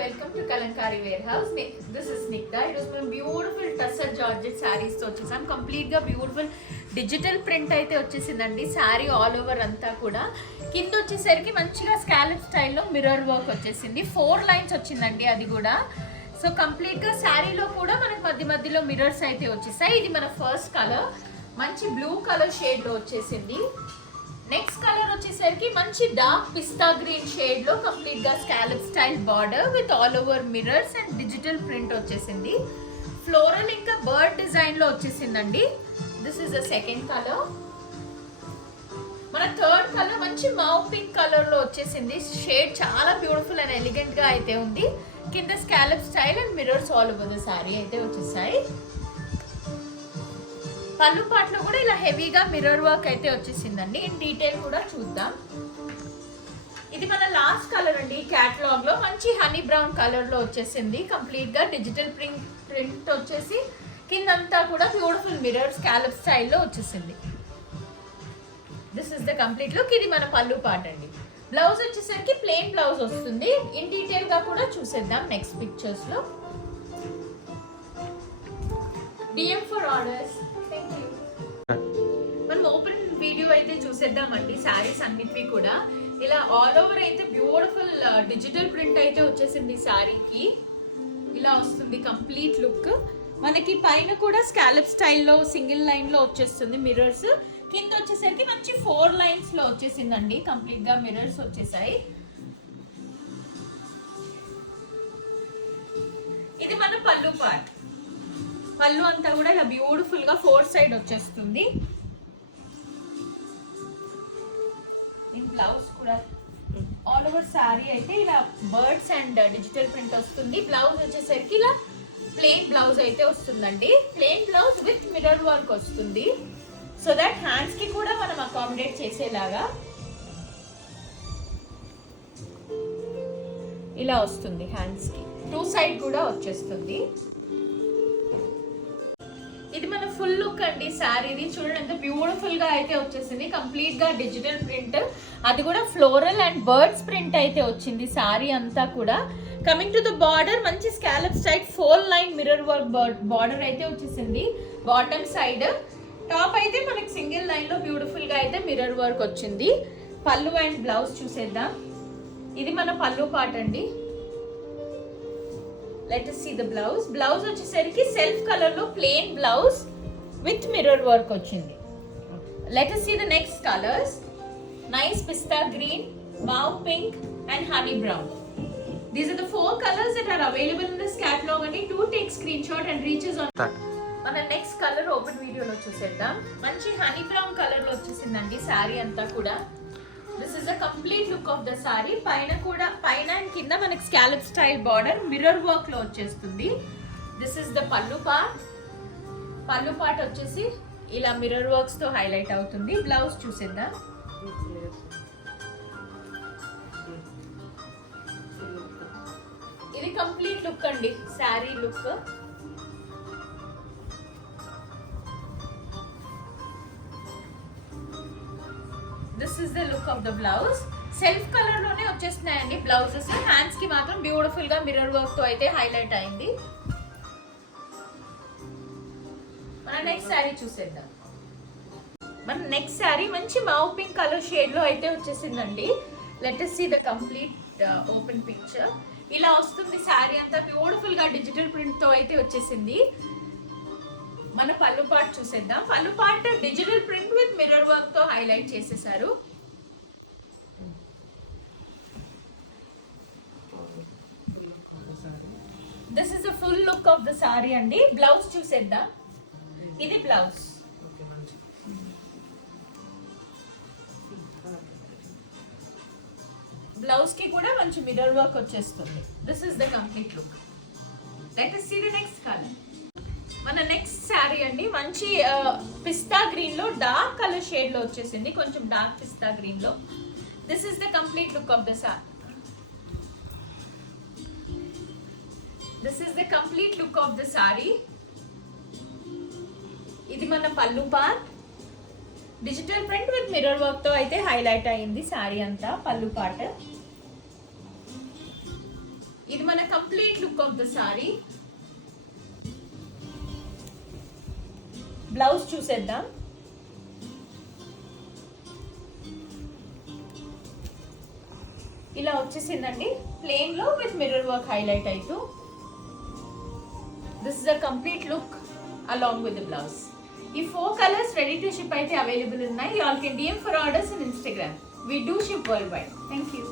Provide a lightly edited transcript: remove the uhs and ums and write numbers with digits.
Welcome to Kalamkari warehouse. This is నిక్దా. ఈరోజు మేము బ్యూటిఫుల్ టస్సర్ జార్జెట్ శారీస్తో వచ్చేసాం. కంప్లీట్గా బ్యూటిఫుల్ డిజిటల్ ప్రింట్ అయితే వచ్చేసిందండి. శారీ ఆల్ ఓవర్ అంతా కూడా కింద వచ్చేసరికి మంచిగా స్కాలప్ స్టైల్లో మిర్రర్ వర్క్ వచ్చేసింది. 4 లైన్స్ వచ్చిందండి అది కూడా. సో కంప్లీట్గా శారీలో కూడా మనకు మధ్య మధ్యలో మిర్రర్స్ అయితే వచ్చేసాయి. ఇది మన ఫస్ట్ కలర్, మంచి బ్లూ కలర్ షేడ్లో వచ్చేసింది. నెక్స్ట్ కలర్ వచ్చేసరికి మంచి డార్క్ పిస్తా గ్రీన్ షేడ్ లో కంప్లీట్ గా scallop style border with all over mirrors and digital print వచ్చేసింది. ఫ్లోరల్ ఇంకా బర్డ్ డిజైన్ లో వచ్చేసిందండి. This is the second colour. మన థర్డ్ కలర్ మంచి మావ్ పింక్ కలర్ లో వచ్చేసింది. షేడ్ చాలా బ్యూటిఫుల్ అండ్ ఎలిగెంట్ గా అయితే ఉంది. కింద scallop style and mirrors all over the sorry అయితే వచ్చేసాయి. పళ్ళు పాటలో కూడా ఇలా హెవీగా మిర్రర్ వర్క్ అయితే వచ్చేసిందండి. ఇన్ డీటెయిల్ కూడా చూద్దాం. ఇది మన లాస్ట్ కలర్ అండి. క్యాటలాగ్ లో మంచి హనీ బ్రౌన్ కలర్ లో వచ్చేసింది. కంప్లీట్ గా డిజిటల్ ప్రింట్ వచ్చేసి కిందంతా కూడా బ్యూటిఫుల్ మిర్రర్ స్కాలప్ స్టైల్లో వచ్చేసింది. This is the complete look. ఇది మన పళ్ళు పాట అండి. బ్లౌజ్ వచ్చేసరికి ప్లెయిన్ బ్లౌజ్ వస్తుంది. ఇన్ డీటెయిల్ గా కూడా చూసేద్దాం నెక్స్ట్ పిక్చర్స్ లో. DM for orders. మనం ఓపెన్ వీడియో అయితే చూసేద్దామండి. శారీస్ అన్నిటివి కూడా ఇలా ఆల్ ఓవర్ అయితే బ్యూటిఫుల్ డిజిటల్ ప్రింట్ అయితే వచ్చేసింది. శారీకి ఇలా వస్తుంది కంప్లీట్ లుక్. మనకి పైన కూడా స్కాలప్ స్టైల్లో సింగిల్ లైన్ లో వచ్చేస్తుంది మిర్రర్స్. కింద వచ్చేసరికి మంచి 4 లైన్స్ లో వచ్చేసిందండి. కంప్లీట్ గా మిర్రర్స్ వచ్చేసాయి. ఇది మన పళ్ళు పార్ట్. పళ్ళు అంతా కూడా ఇలా బ్యూటిఫుల్ గా 4 సైడ్ వచ్చేస్తుంది. బ్లౌజ్ కూడా ఆల్ ఓవర్ శారీ అయితే ఇలా బర్డ్స్ అండ్ డిజిటల్ ప్రింట్ వస్తుంది. బ్లౌజ్ వచ్చేసరికి ఇలా ప్లెయిన్ బ్లౌజ్ అయితే వస్తుందండి. Plain blouse with mirror work వస్తుంది. సో దట్ హ్యాండ్స్ కి కూడా మనం అకామిడేట్ చేసేలాగా ఇలా వస్తుంది. హ్యాండ్స్ కి 2 సైడ్ కూడా వచ్చేస్తుంది. ఇది మన ఫుల్ లుక్ అండి శారీది. చూడండి ఎంత బ్యూటిఫుల్ గా అయితే వచ్చేసింది. కంప్లీట్ గా డిజిటల్ ప్రింట్, అది కూడా ఫ్లోరల్ అండ్ బర్డ్స్ ప్రింట్ అయితే వచ్చింది శారీ అంతా కూడా. కమింగ్ టు ద బార్డర్ మంచి scallop style 4 line mirror work border అయితే వచ్చేసింది. బాటమ్ సైడ్, టాప్ అయితే మనకి సింగిల్ లైన్ లో బ్యూటిఫుల్ గా అయితే మిర్రర్ వర్క్ వచ్చింది. పళ్ళు అండ్ బ్లౌజ్ చూసేద్దాం. ఇది మన పళ్ళు పార్ట్ అండి. Let us see the blouse. Blouse వచ్చేసరికి సెల్ఫ్ కలర్ లో plain blouse with mirror work వచ్చింది. Let us see the next colors. Nice pista green, mauve pink and honey brown. These are the 4 colors that are available in this catalog and do take screenshot and reaches on. మన next colour open వీడియోలో చూసేద్దాం. మంచి honey brown colour లో వచ్చేసిందండి శారీ అంతా కూడా. This is the complete look of the sorry. పైన and కింద మనకి scallop style border mirror work లో వచ్చేస్తుంది. దిస్ ఇస్ ద పళ్ళు పార్ట్. పళ్ళు పార్ట్ వచ్చేసి ఇలా మిర్రర్ వర్క్స్ తో హైలైట్ అవుతుంది. బ్లౌజ్ చూసేద్దాం. ఇది కంప్లీట్ లుక్ అండి sari look. This is the look of the blouse. Self colour లోనే వచ్చేస్తున్నాయండి బ్లౌజెస్. హ్యాండ్స్ కి మాత్రం బ్యూటిఫుల్ గా మిర్రర్ వర్క్ తో అయితే హైలైట్ అయింది. మన నెక్స్ట్ శారీ చూసేద్దాం. మన నెక్స్ట్ శారీ మంచి మావ్ పింక్ కలర్ షేడ్ లో అయితే వచ్చేసిందండి. Let us see the complete open picture. ఇలా వస్తుంది శారీ అంతా బ్యూటిఫుల్ గా డిజిటల్ ప్రింట్ తో అయితే వచ్చేసింది. మన పళ్ళు పార్ట్ చూసేద్దాం. పళ్ళు part digital print with mirror work తో హైలైట్ చేసేసారు. This is the full look of the sorry అండి. బ్లౌజ్ చూసేద్దాం. ఇది బ్లౌజ్. బ్లౌజ్ కి కూడా మంచి మిర్రర్ వర్క్ వచ్చేస్తుంది. This is the complete look. Let us see the next color. మన నెక్స్ట్ శారీ అండి. మంచి పిస్తా గ్రీన్ లో డార్క్ కలర్ షేడ్ లో వచ్చేసింది. కొంచెం డార్క్ పిస్తా గ్రీన్ లో. This is the complete look of the sorry. This is the complete look of the sorry. ఇది మన పళ్ళు part. Digital print with mirror work తో అయితే హైలైట్ అయింది సారీ అంతా. పళ్ళు పార్ట్ ఇది మన complete look of the sorry. Blouse చూసేద్దాం. ఇలా వచ్చేసిందండి ప్లెయిన్ లో విత్ మిర్రర్ వర్క్ హైలైట్ అవుతూ. This is the complete look along with the blouse. ఈ 4 కలర్స్ రెడీ టు షిప్ అయితే అవైలబుల్ ఉన్నాయి. You all can DM for orders in Instagram. We do ship worldwide. Thank you.